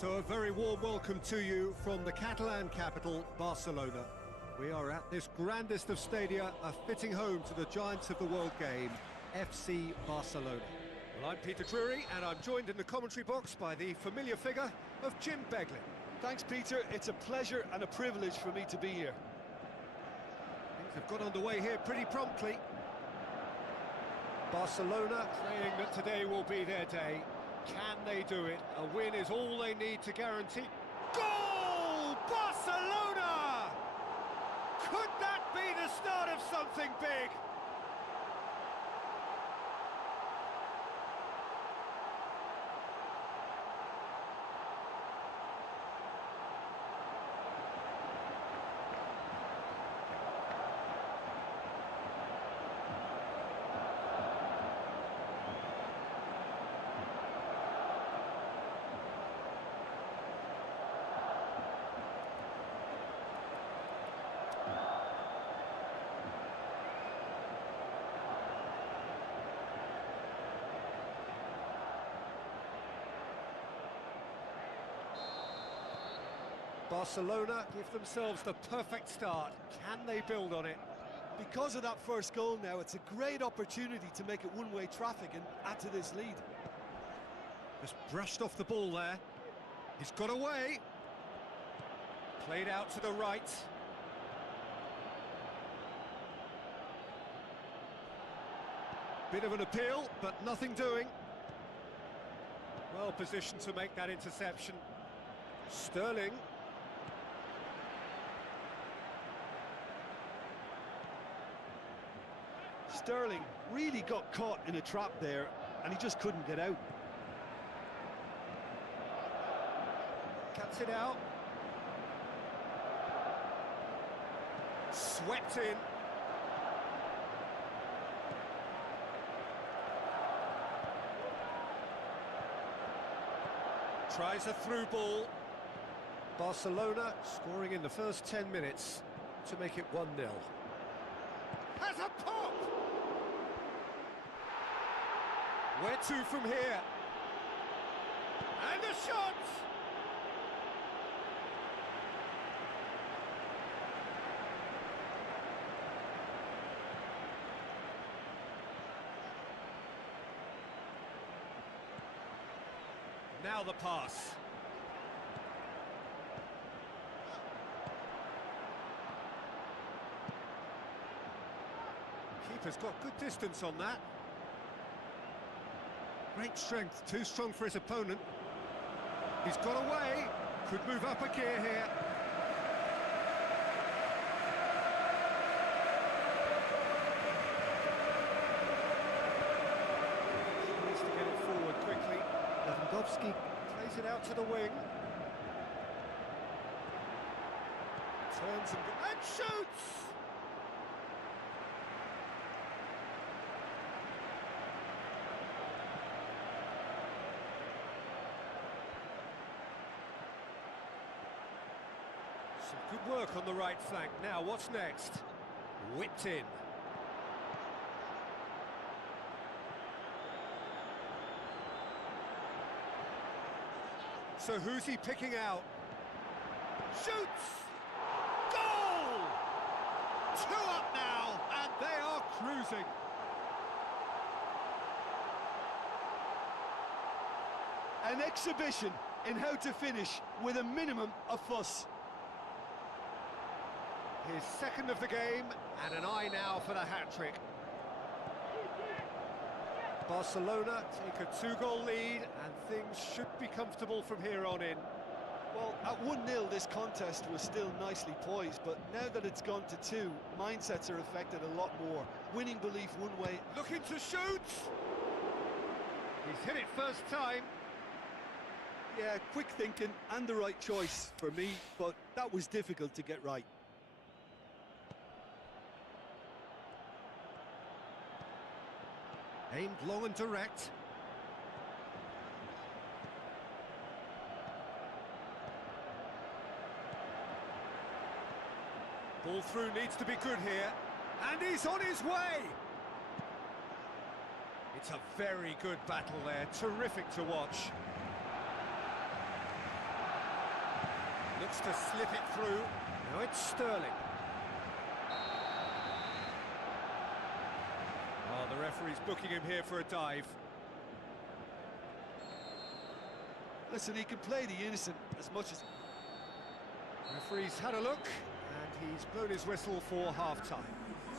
So a very warm welcome to you from the Catalan capital, Barcelona. We are at this grandest of stadia, a fitting home to the giants of the world game, FC Barcelona. Well, I'm Peter Drury, and I'm joined in the commentary box by the familiar figure of Jim Beglin. Thanks, Peter. It's a pleasure and a privilege for me to be here. Things have got underway here pretty promptly. Barcelona praying that today will be their day. Can they do it? A win is all they need to guarantee. Goal! Barcelona! Could that be the start of something big? Barcelona give themselves the perfect start. Can they build on it? Because of that first goal now, it's a great opportunity to make it one-way traffic and add to this lead. Just brushed off the ball there. He's got away. Played out to the right. Bit of an appeal, but nothing doing. Well positioned to make that interception. Sterling. Sterling really got caught in a trap there, and he just couldn't get out. Cuts it out. Swept in. Tries a through ball. Barcelona scoring in the first 10 minutes to make it 1-0. Has a pop! Where to from here? And a shot! Now the pass. Keeper's got good distance on that. Great strength, too strong for his opponent. He's got away, could move up a gear here. Needs to get it forward quickly. Lewandowski plays it out to the wing. Turns and shoots! Some good work on the right flank. Now, what's next? Whipped in. So who's he picking out? Shoots! Goal! 2 up now, and they are cruising. An exhibition in how to finish with a minimum of fuss. His second of the game, and an eye now for the hat-trick. Barcelona take a 2-goal lead, and things should be comfortable from here on in. Well, at 1-0 this contest was still nicely poised, but now that it's gone to 2, mindsets are affected a lot more. Winning belief one way. Looking to shoot! He's hit it first time. Yeah, quick thinking and the right choice for me, but that was difficult to get right. Aimed long and direct. Ball through needs to be good here. And he's on his way! It's a very good battle there, terrific to watch. Looks to slip it through. Now it's Sterling. Oh, the referee's booking him here for a dive. Listen, he can play the innocent as much as... Referee's had a look, and he's blown his whistle for half-time.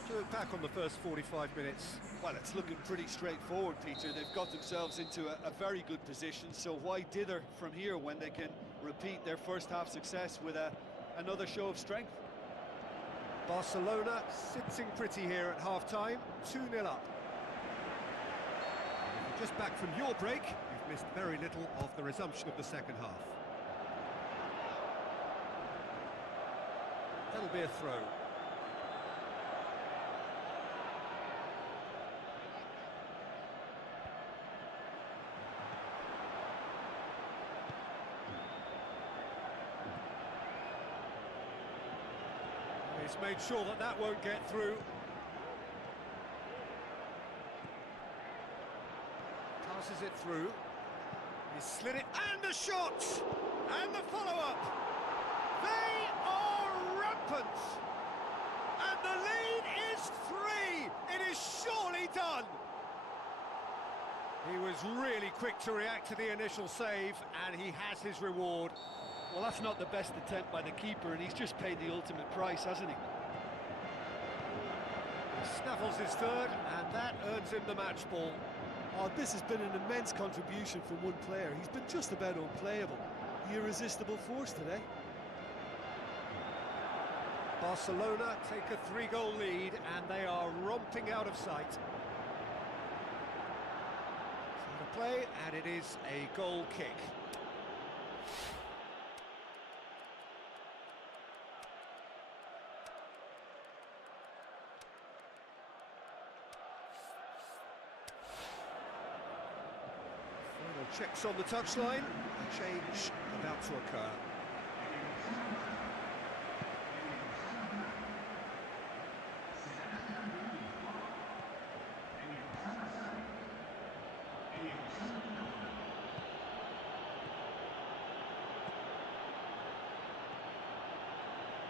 To look back on the first 45 minutes. Well, it's looking pretty straightforward, Peter. They've got themselves into a very good position, so why dither from here when they can repeat their first-half success with another show of strength? Barcelona sitting pretty here at half-time, 2-0 up. If you're just back from your break, you've missed very little of the resumption of the second half. That'll be a throw. He's made sure that that won't get through. Passes it through. He's slid it, and the shot! And the follow-up! They are rampant! And the lead is 3! It is surely done! He was really quick to react to the initial save, and he has his reward. Well, that's not the best attempt by the keeper, and he's just paid the ultimate price, hasn't he? He snaffles his third, and that earns him the match ball. Oh, this has been an immense contribution from one player. He's been just about unplayable. The irresistible force today. Barcelona take a 3-goal lead, and they are romping out of sight. So the play, and it is a goal kick. Checks on the touchline, a change about to occur.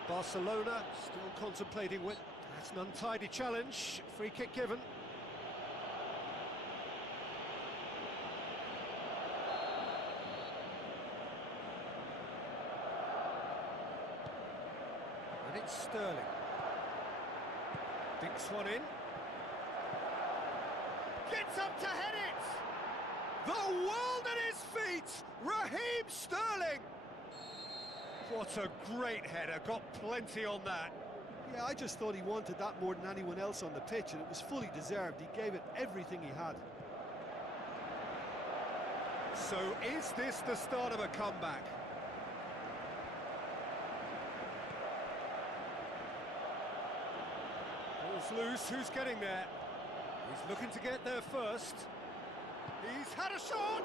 Barcelona still contemplating with. That's an untidy challenge, free kick given. And it's Sterling. Dinks one in. Gets up to head it! The world at his feet! Raheem Sterling! What a great header, got plenty on that. Yeah, I just thought he wanted that more than anyone else on the pitch, and it was fully deserved. He gave it everything he had. So is this the start of a comeback? Ball's loose, who's getting there? He's looking to get there first. He's had a shot!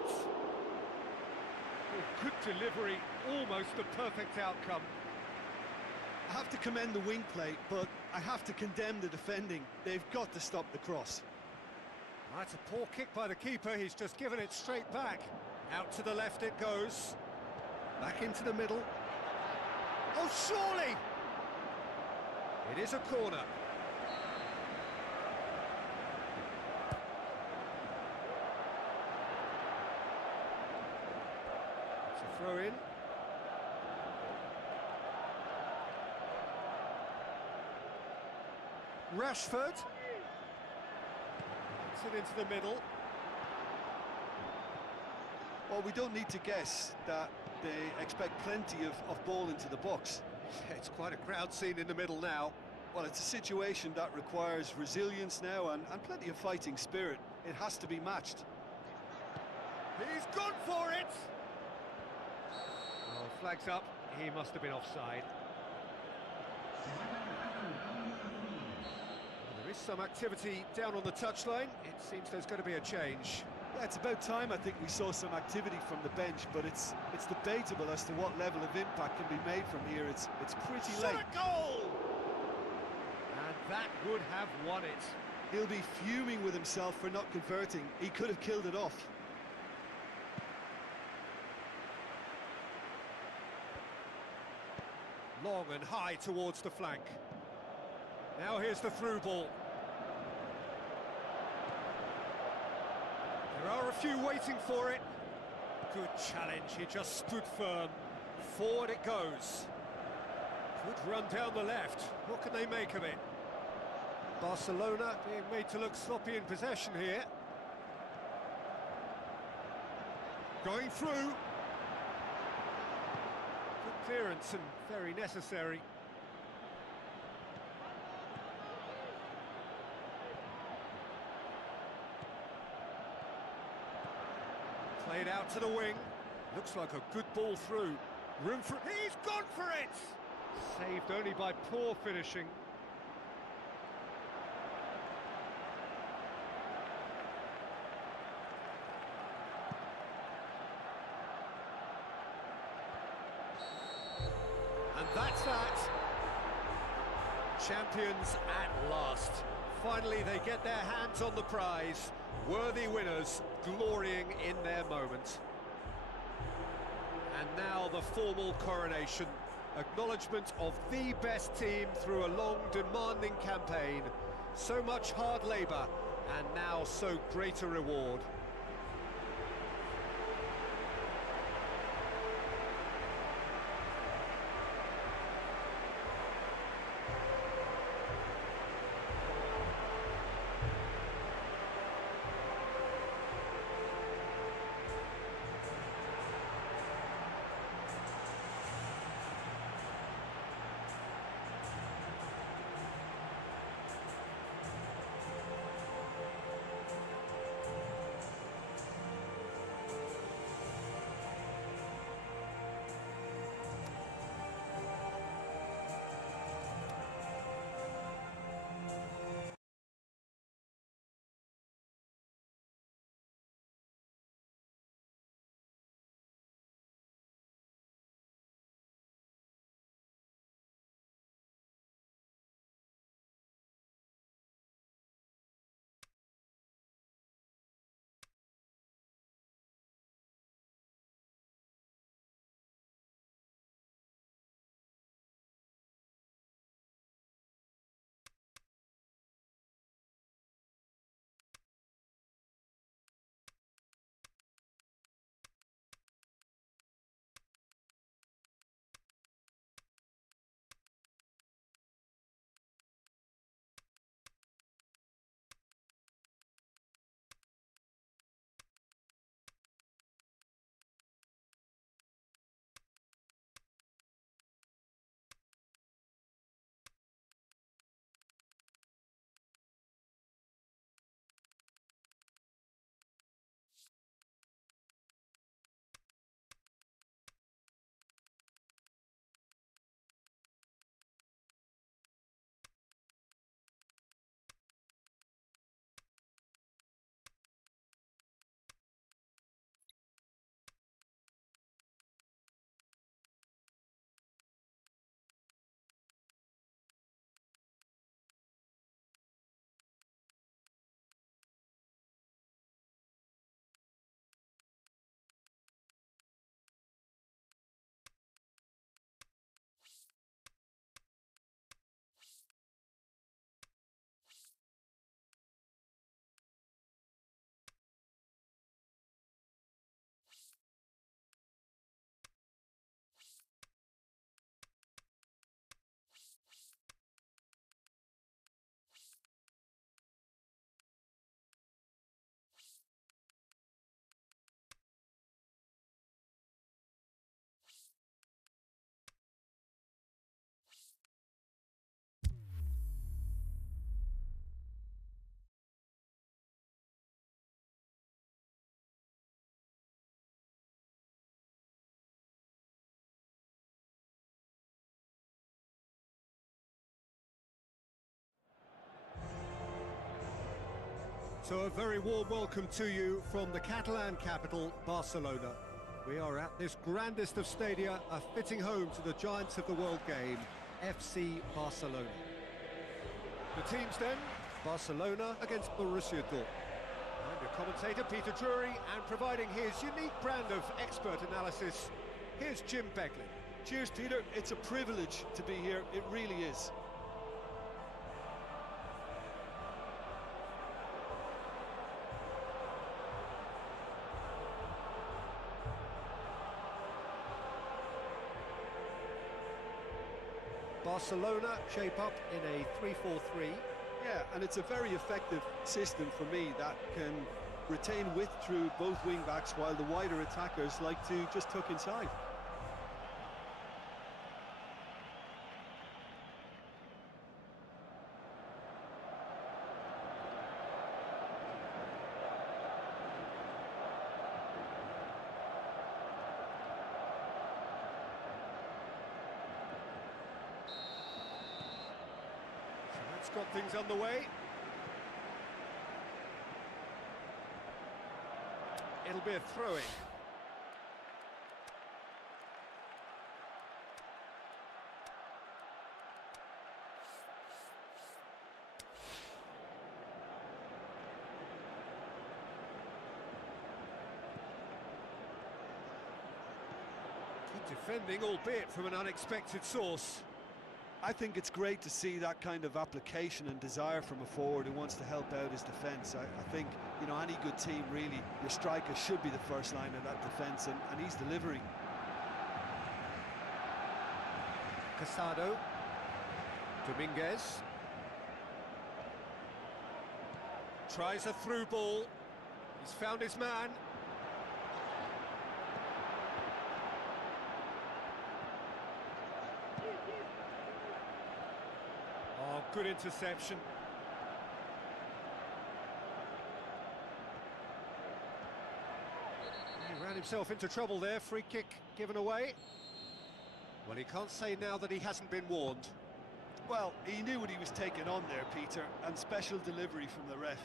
Oh, good delivery, almost the perfect outcome. I have to commend the wing play, but I have to condemn the defending. They've got to stop the cross. That's a poor kick by the keeper, he's just given it straight back. Out to the left it goes. Back into the middle. Oh, surely! It is a corner. It's a throw in. Rashford. Gets it into the middle. Well, we don't need to guess that they expect plenty of ball into the box. It's quite a crowd scene in the middle now. Well, it's a situation that requires resilience now and plenty of fighting spirit. It has to be matched. He's gone for it! Oh, flags up. He must have been offside. There is some activity down on the touchline. It seems there's going to be a change. Yeah, it's about time I think we saw some activity from the bench, but it's debatable as to what level of impact can be made from here. It's pretty late. Shot a goal! And that would have won it. He'll be fuming with himself for not converting. He could have killed it off. Long and high towards the flank. Now here's the through ball. There are a few waiting for it. Good challenge, he just stood firm. Forward it goes. Good run down the left. What can they make of it? Barcelona being made to look sloppy in possession here. Going through. Good clearance and very necessary. Played out to the wing. Looks like a good ball through. Room for... He's gone for it! Saved only by poor finishing. And that's that. Champions at last. Finally they get their hands on the prize. Worthy winners, glorying in their moment. And now the formal coronation. Acknowledgement of the best team through a long, demanding campaign. So much hard labour, and now so great a reward. So a very warm welcome to you from the Catalan capital, Barcelona. We are at this grandest of stadia, a fitting home to the giants of the world game, FC Barcelona. The teams then, Barcelona against Borussia Dortmund. And your commentator, Peter Drury, and providing his unique brand of expert analysis, here's Jim Beglin. Cheers, Peter. It's a privilege to be here. It really is. Barcelona shape up in a 3-4-3. Yeah, and it's a very effective system for me that can retain width through both wing-backs while the wider attackers like to just tuck inside. Got things underway. It'll be a throw-in. Good defending, albeit from an unexpected source. I think it's great to see that kind of application and desire from a forward who wants to help out his defence. I think, you know, any good team, really, your striker should be the first line of that defence, and he's delivering. Casado. Dominguez. Tries a through ball. He's found his man. Oh, good interception. He ran himself into trouble there. Free kick given away. Well, he can't say now that he hasn't been warned. Well, he knew what he was taking on there, Peter, and special delivery from the ref.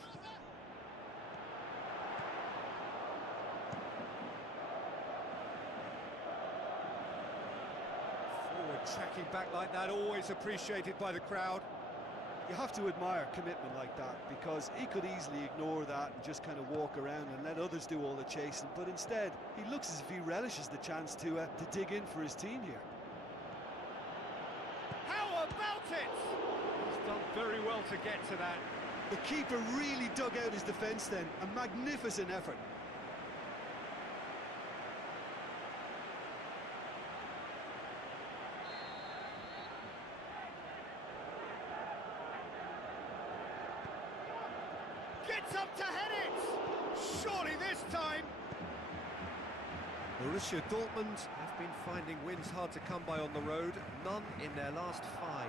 Forward tracking back like that, always appreciated by the crowd. You have to admire commitment like that, because he could easily ignore that and just kind of walk around and let others do all the chasing, but instead he looks as if he relishes the chance to dig in for his team here. How about it? He's done very well to get to that. The keeper really dug out his defence then, a magnificent effort. Gets up to head it! Surely this time! Borussia Dortmund have been finding wins hard to come by on the road, none in their last 5.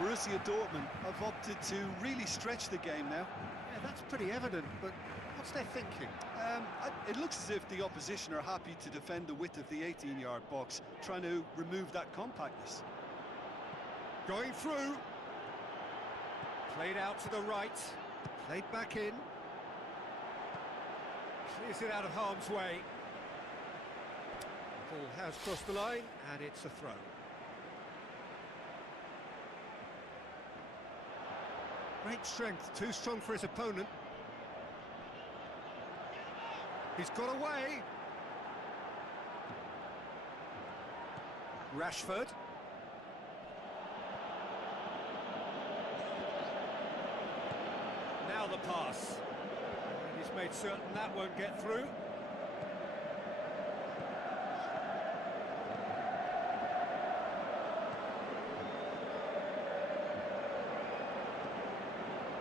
Borussia Dortmund have opted to really stretch the game now. Yeah, that's pretty evident, but what's their thinking? It looks as if the opposition are happy to defend the width of the 18-yard box, trying to remove that compactness. Going through. Played out to the right. Played back in. Clears it out of harm's way. The ball has crossed the line, and it's a throw. Great strength, too strong for his opponent. He's got away. Rashford. Now the pass. And he's made certain that won't get through.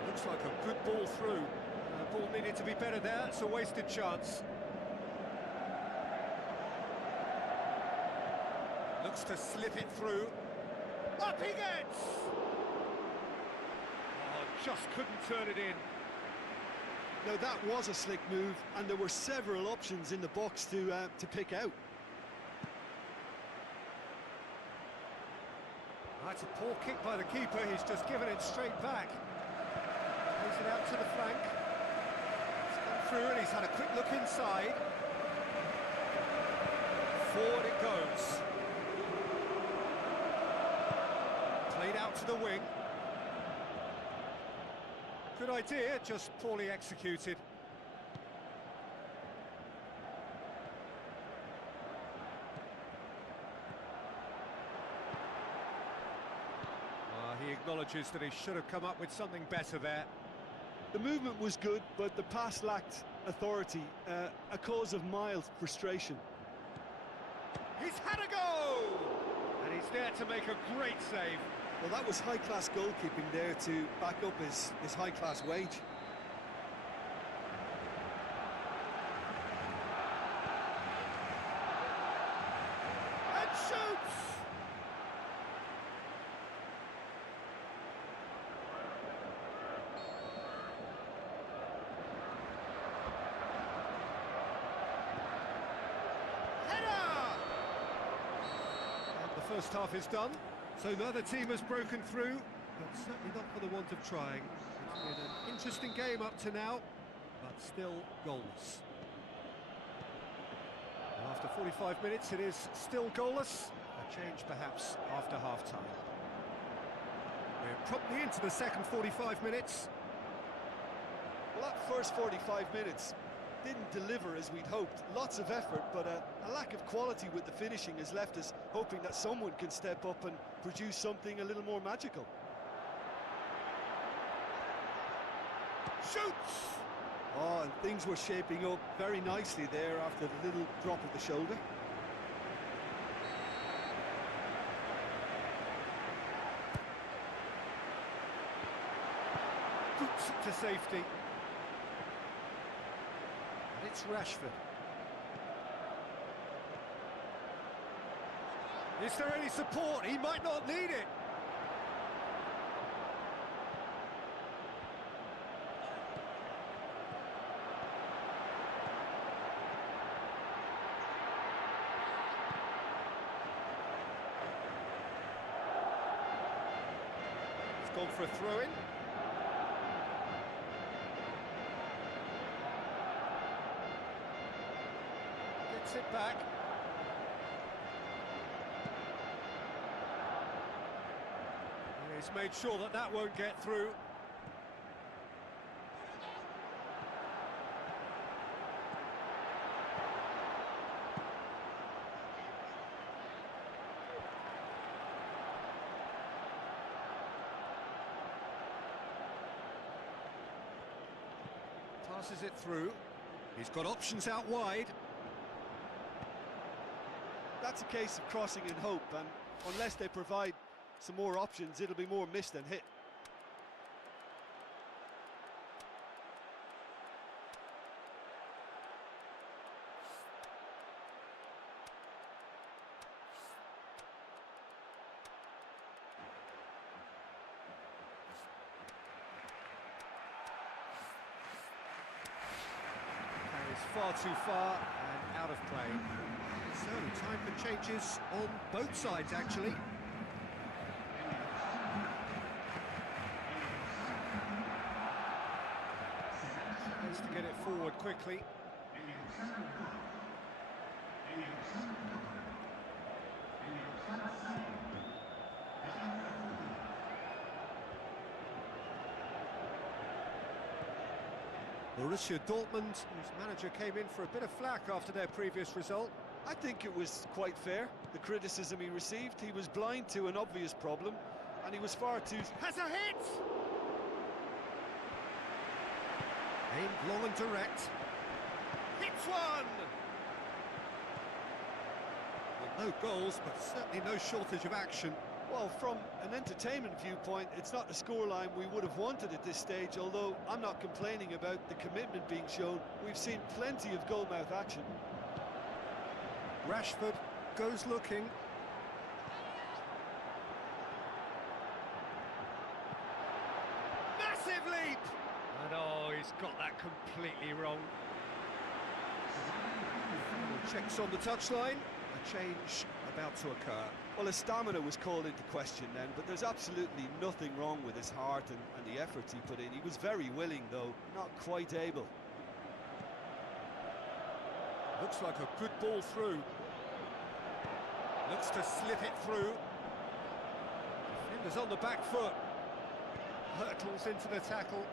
Looks like a good ball through. The ball needed to be better there. It's a wasted chance. Looks to slip it through. Up he gets! Oh, just couldn't turn it in. Now that was a slick move, and there were several options in the box to pick out. That's a poor kick by the keeper. He's just given it straight back. Plays it out to the flank. It's come through, and he's had a quick look inside. Forward it goes. Played out to the wing. Good idea, just poorly executed. acknowledges that he should have come up with something better there. The movement was good, but the pass lacked authority, a cause of mild frustration. He's had a go! And he's there to make a great save. Well, that was high-class goalkeeping there to back up his high-class wage. And shoots! First half is done, so neither team has broken through, but certainly not for the want of trying. It's been an interesting game up to now, but still goalless. And after 45 minutes, it is still goalless. A change perhaps after half-time. We're promptly into the second 45 minutes. Well, that first 45 minutes didn't deliver as we'd hoped. Lots of effort, but a lack of quality with the finishing has left us hoping that someone can step up and produce something a little more magical. Shoots! Oh, and things were shaping up very nicely there after the little drop of the shoulder. Boots it to safety. It's Rashford. Is there any support? He might not need it. He's gone for a throw-in. It back. He's made sure that that won't get through. Passes it through. He's got options out wide. That's a case of crossing in hope, and unless they provide some more options, it'll be more miss than hit. Carries far too far and out of play. So, time for changes on both sides, actually. Tries to get it forward quickly. Borussia Dortmund, whose manager came in for a bit of flack after their previous result. I think it was quite fair, the criticism he received. He was blind to an obvious problem, and he was far too... Has a hit! Aimed long and direct. Hits one! Well, no goals, but certainly no shortage of action. Well, from an entertainment viewpoint, it's not the scoreline we would have wanted at this stage, although I'm not complaining about the commitment being shown. We've seen plenty of goalmouth action. Rashford goes looking. Massive leap! And oh, he's got that completely wrong. Checks on the touchline. A change about to occur. Well, his stamina was called into question then, but there's absolutely nothing wrong with his heart and the efforts he put in. He was very willing, though, not quite able. Looks like a good ball through. Looks to slip it through. Defender's on the back foot. Hurtles into the tackle.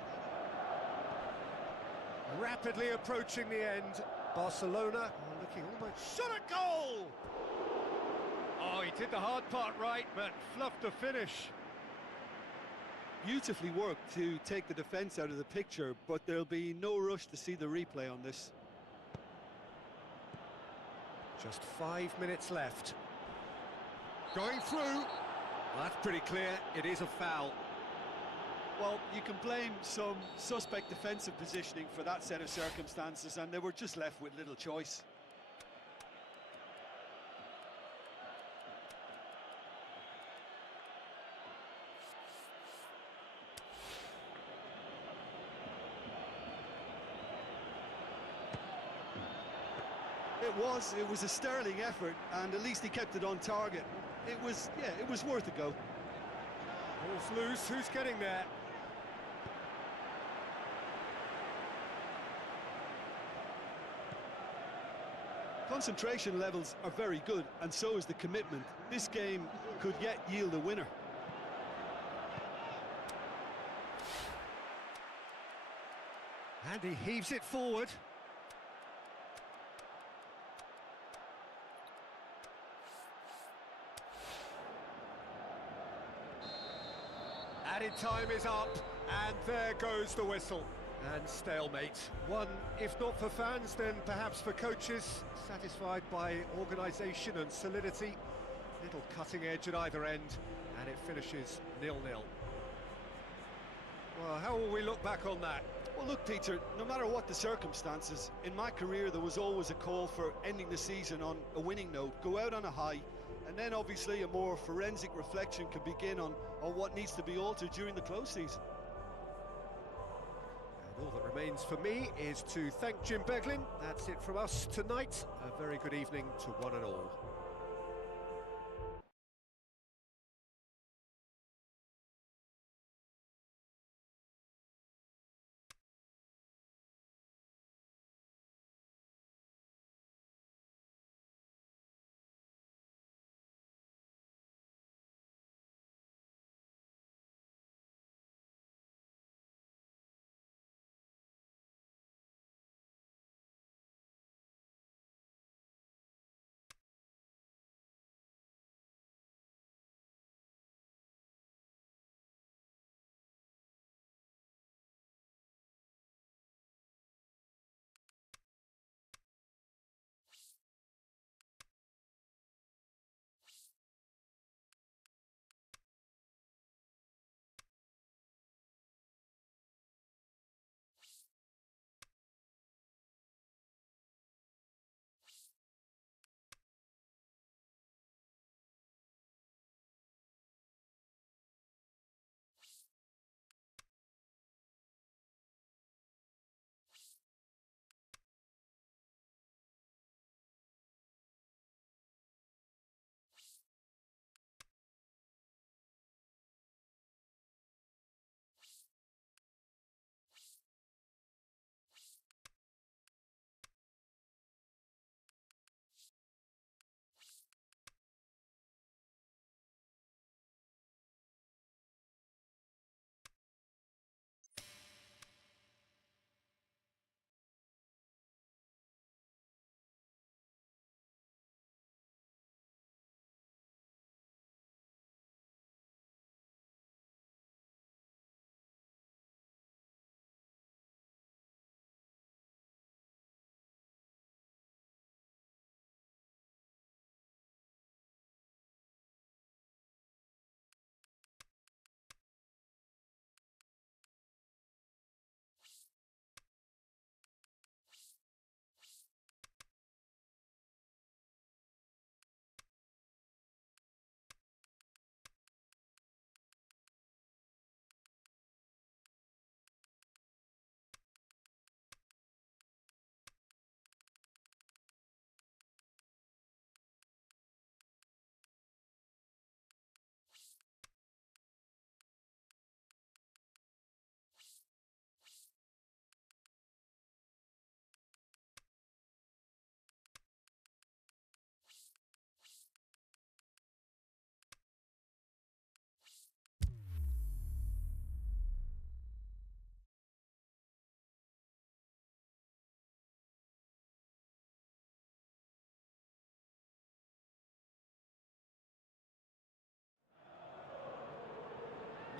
Rapidly approaching the end. Barcelona are looking almost... Shot a goal! Oh, he did the hard part right, but fluffed the finish. Beautifully worked to take the defence out of the picture, but there'll be no rush to see the replay on this. Just 5 minutes left. Going through. Well, that's pretty clear. It is a foul. Well, you can blame some suspect defensive positioning for that set of circumstances, and they were just left with little choice. It was a sterling effort, and at least he kept it on target. It was worth a go. Ball's loose, who's getting there? Concentration levels are very good, and so is the commitment. This game could yet yield a winner. And he heaves it forward. Added time is up, and there goes the whistle. And stalemate. One, if not for fans, then perhaps for coaches, satisfied by organisation and solidity. Little cutting edge at either end, and it finishes 0-0. Well, how will we look back on that? Well, look, Peter, no matter what the circumstances, in my career there was always a call for ending the season on a winning note, go out on a high, and then obviously a more forensic reflection can begin on what needs to be altered during the close season. And all that remains for me is to thank Jim Beglin. That's it from us tonight. A very good evening to one and all.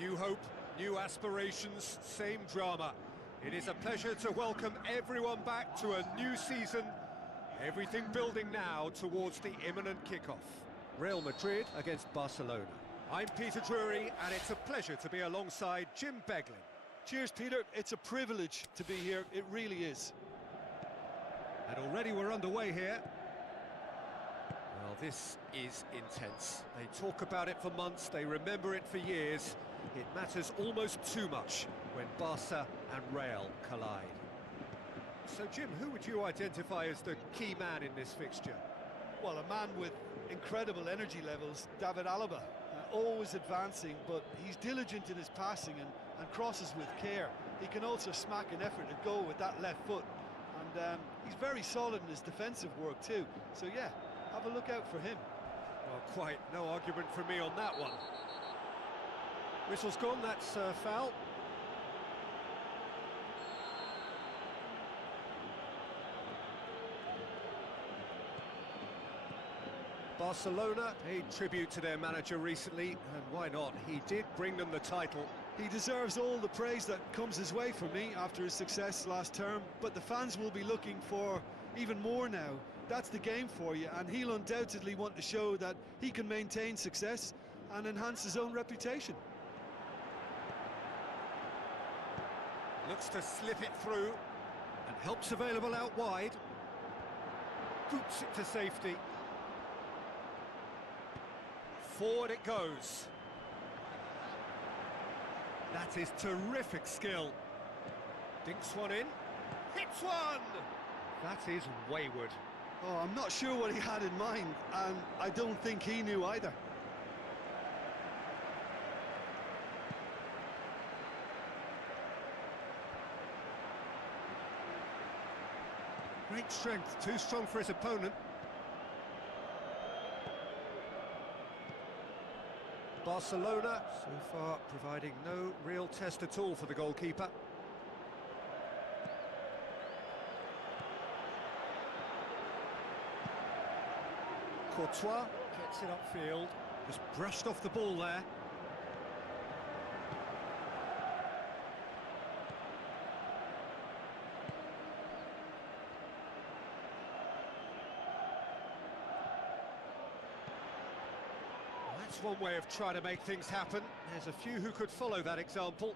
New hope, new aspirations, same drama. It is a pleasure to welcome everyone back to a new season. Everything building now towards the imminent kickoff. Real Madrid against Barcelona. I'm Peter Drury, and it's a pleasure to be alongside Jim Beglin. Cheers, Peter. It's a privilege to be here. It really is. And already we're underway here. Well, this is intense. They talk about it for months, they remember it for years. It matters almost too much when Barca and Real collide. So, Jim, who would you identify as the key man in this fixture? Well, a man with incredible energy levels, David Alaba. Always advancing, but he's diligent in his passing and crosses with care. He can also smack an effort at goal with that left foot. And he's very solid in his defensive work too. So, yeah, have a look out for him. Well, quite no argument from me on that one. Whistle's gone, that's foul. Barcelona paid tribute to their manager recently, and why not? He did bring them the title. He deserves all the praise that comes his way from me after his success last term, but the fans will be looking for even more now. That's the game for you, and he'll undoubtedly want to show that he can maintain success and enhance his own reputation. Looks to slip it through, and help's available out wide. Boots it to safety. Forward it goes. That is terrific skill. Dinks one in. Hits one! That is wayward. Oh, I'm not sure what he had in mind, and I don't think he knew either. Great strength, too strong for his opponent. Barcelona, so far, providing no real test at all for the goalkeeper. Courtois gets it upfield, just brushed off the ball there. That's one way of trying to make things happen. There's a few who could follow that example.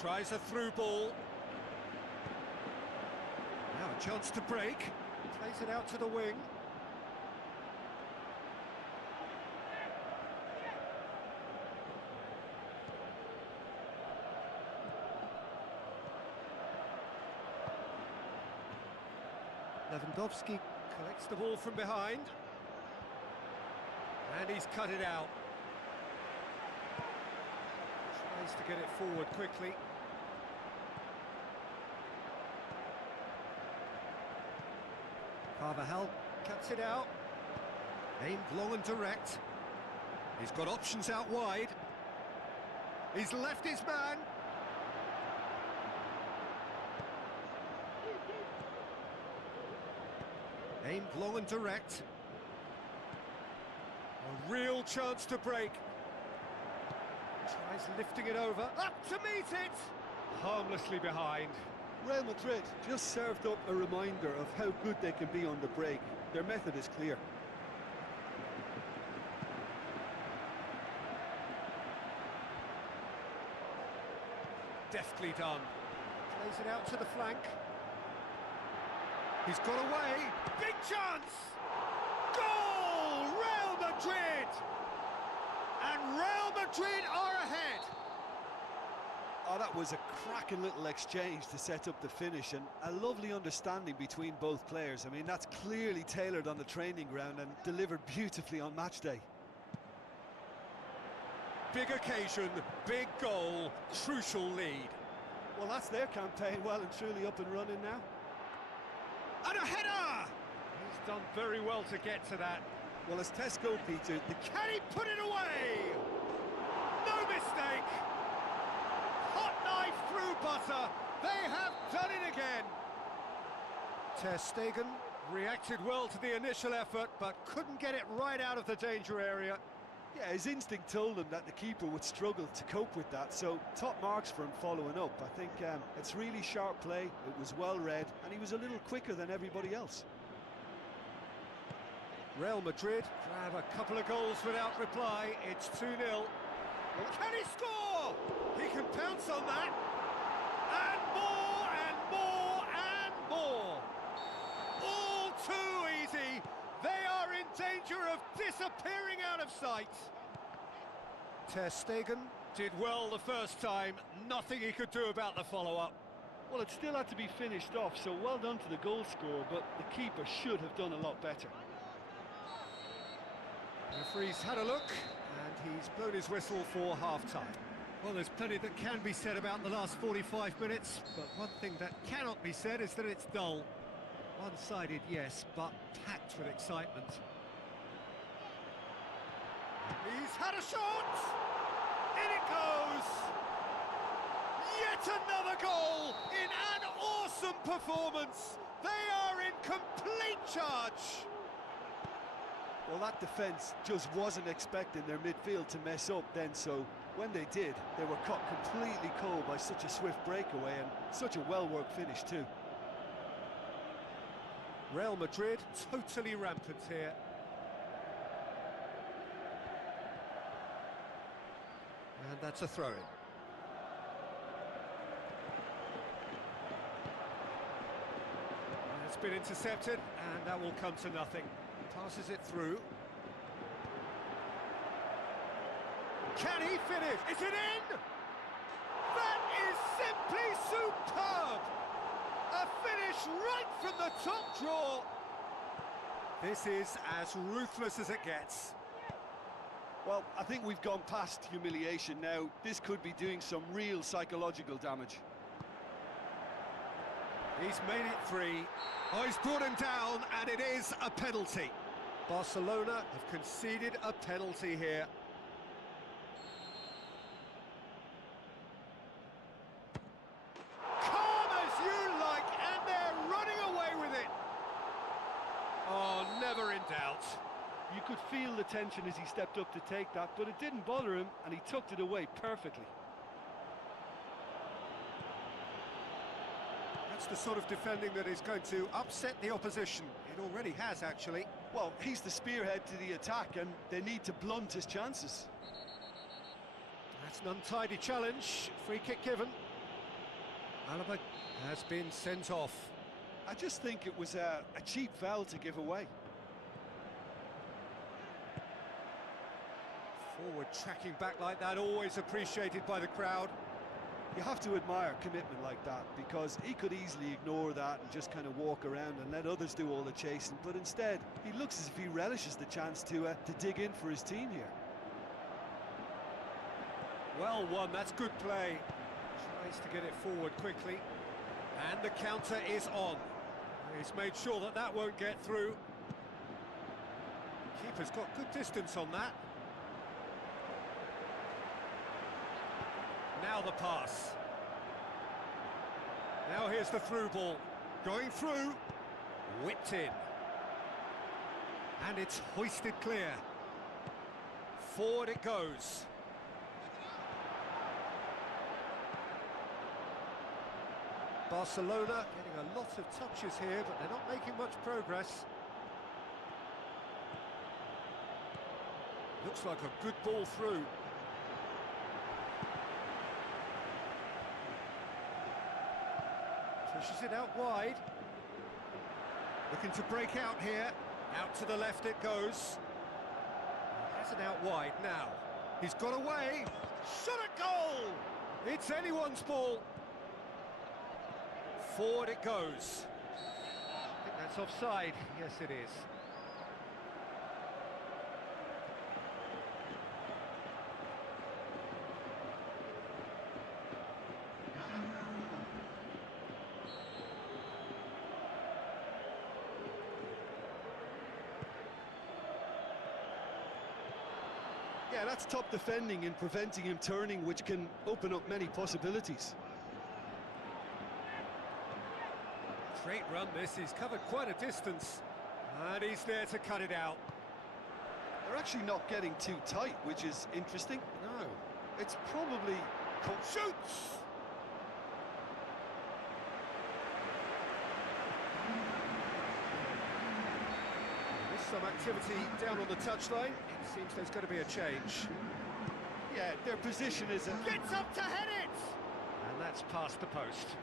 Tries a through ball. Now a chance to break. Plays it out to the wing. Lewandowski collects the ball from behind. And he's cut it out. Tries to get it forward quickly. Carvajal cuts it out. Aimed long and direct. He's got options out wide. He's left his man. Aimed long and direct. A real chance to break. Tries lifting it over. Up to meet it! Harmlessly behind. Real Madrid just served up a reminder of how good they can be on the break. Their method is clear. Deftly done. Plays it out to the flank. He's got away. Big chance! Goal! Real Madrid! And Real Madrid are ahead! Oh, that was a cracking little exchange to set up the finish, and a lovely understanding between both players. I mean, that's clearly tailored on the training ground and delivered beautifully on match day. Big occasion, big goal, crucial lead. Well, that's their campaign well and truly up and running now. And a header! He's done very well to get to that. Well, as test goal, Peter, Can he put it away? No mistake! Hot knife through butter. They have done it again. Ter Stegen reacted well to the initial effort, but couldn't get it right out of the danger area. Yeah, his instinct told him that the keeper would struggle to cope with that, so top marks for him following up. I think it's really sharp play, it was well read, and he was a little quicker than everybody else. Real Madrid grab a couple of goals without reply. It's 2-0. Well, can he score? He can pounce on that. And more, and more, and more. All too easy. They are in danger of disappearing out of sight. Ter Stegen did well the first time. Nothing he could do about the follow-up. Well, it still had to be finished off, so well done to the goal scorer, but the keeper should have done a lot better. The referee's had a look, and he's blown his whistle for half-time. Well, there's plenty that can be said about the last 45 minutes, but one thing that cannot be said is that it's dull. One-sided, yes, but packed with excitement. He's had a shot! In it goes! Yet another goal in an awesome performance! They are in complete charge! Well, that defence just wasn't expecting their midfield to mess up then, so when they did, they were caught completely cold by such a swift breakaway and such a well-worked finish too. Real Madrid totally rampant here. And that's a throw-in. It's been intercepted, and that will come to nothing. Passes it through. Can he finish? Is it in? That is simply superb! A finish right from the top draw. This is as ruthless as it gets. Well, I think we've gone past humiliation now. This could be doing some real psychological damage. He's made it 3. Oh, he's brought him down, and it is a penalty. Barcelona have conceded a penalty here. Calm as you like, and they're running away with it. Oh, never in doubt. You could feel the tension as he stepped up to take that, but it didn't bother him, and he tucked it away perfectly. That's the sort of defending that is going to upset the opposition. It already has, actually. Well, he's the spearhead to the attack, and they need to blunt his chances. That's an untidy challenge. Free kick given. Malam has been sent off. I just think it was a cheap foul to give away. Forward tracking back like that, always appreciated by the crowd. You have to admire commitment like that, because he could easily ignore that and just kind of walk around and let others do all the chasing, but instead he looks as if he relishes the chance to dig in for his team here. Well won, that's good play. Tries to get it forward quickly, and the counter is on. He's made sure that that won't get through. Keeper's got good distance on that. Now the pass. Now here's the through ball. Going through. Whipped in. And it's hoisted clear. Forward it goes. Barcelona getting a lot of touches here, but they're not making much progress. Looks like a good ball through. Pushes it out wide. Looking to break out here. Out to the left it goes. Has it out wide now. He's got away. Shot at goal! It's anyone's ball. Forward it goes. I think that's offside. Yes, it is. Yeah, that's top defending and preventing him turning, which can open up many possibilities. Great run this, he's covered quite a distance. And he's there to cut it out. They're actually not getting too tight, which is interesting. No. It's probably... Shoots! There's some activity down on the touchline. It seems there's going to be a change. Yeah, their position is... Gets up to head it! And that's past the post.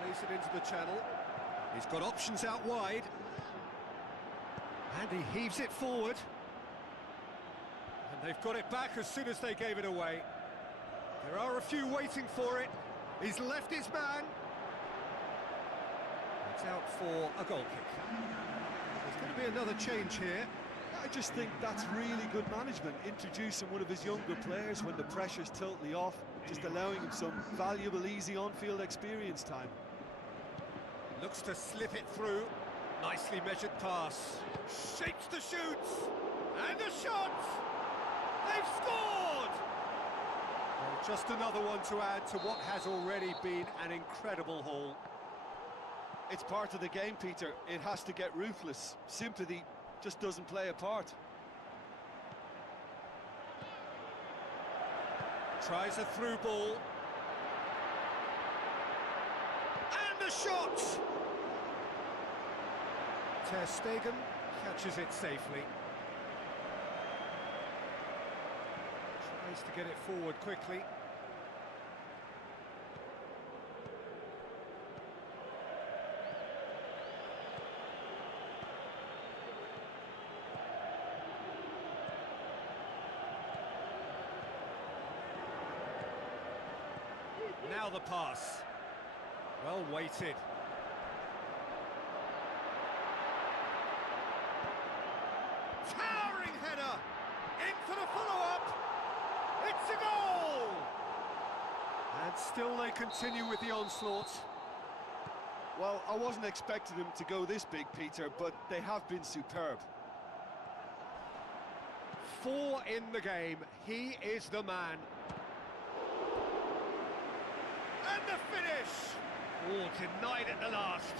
Plays it into the channel. He's got options out wide. And he heaves it forward. And they've got it back as soon as they gave it away. There are a few waiting for it. He's left his man. It's out for a goal kick. There's going to be another change here. I just think that's really good management, introducing one of his younger players when the pressure's totally off, just allowing him some valuable, easy on-field experience time. Looks to slip it through. Nicely measured pass. Shapes the shoots. And a shot! They've scored! Well, just another one to add to what has already been an incredible haul. It's part of the game, Peter. It has to get ruthless. Sympathy just doesn't play a part. Tries a through ball. And a shot! Ter Stegen catches it safely. Tries to get it forward quickly. Now the pass. Well weighted. Towering header! In for the follow-up! It's a goal! And still they continue with the onslaught. Well, I wasn't expecting them to go this big, Peter, but they have been superb. 4 in the game. He is the man. And the finish! Oh, denied at the last.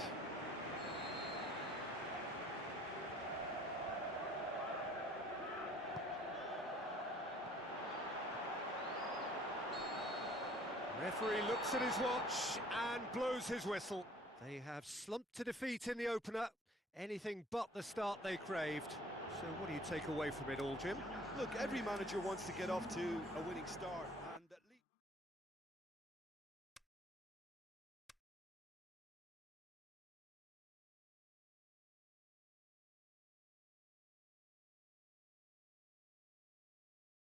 Referee looks at his watch and blows his whistle. They have slumped to defeat in the opener. Anything but the start they craved. So what do you take away from it all, Jim? Look, every manager wants to get off to a winning start.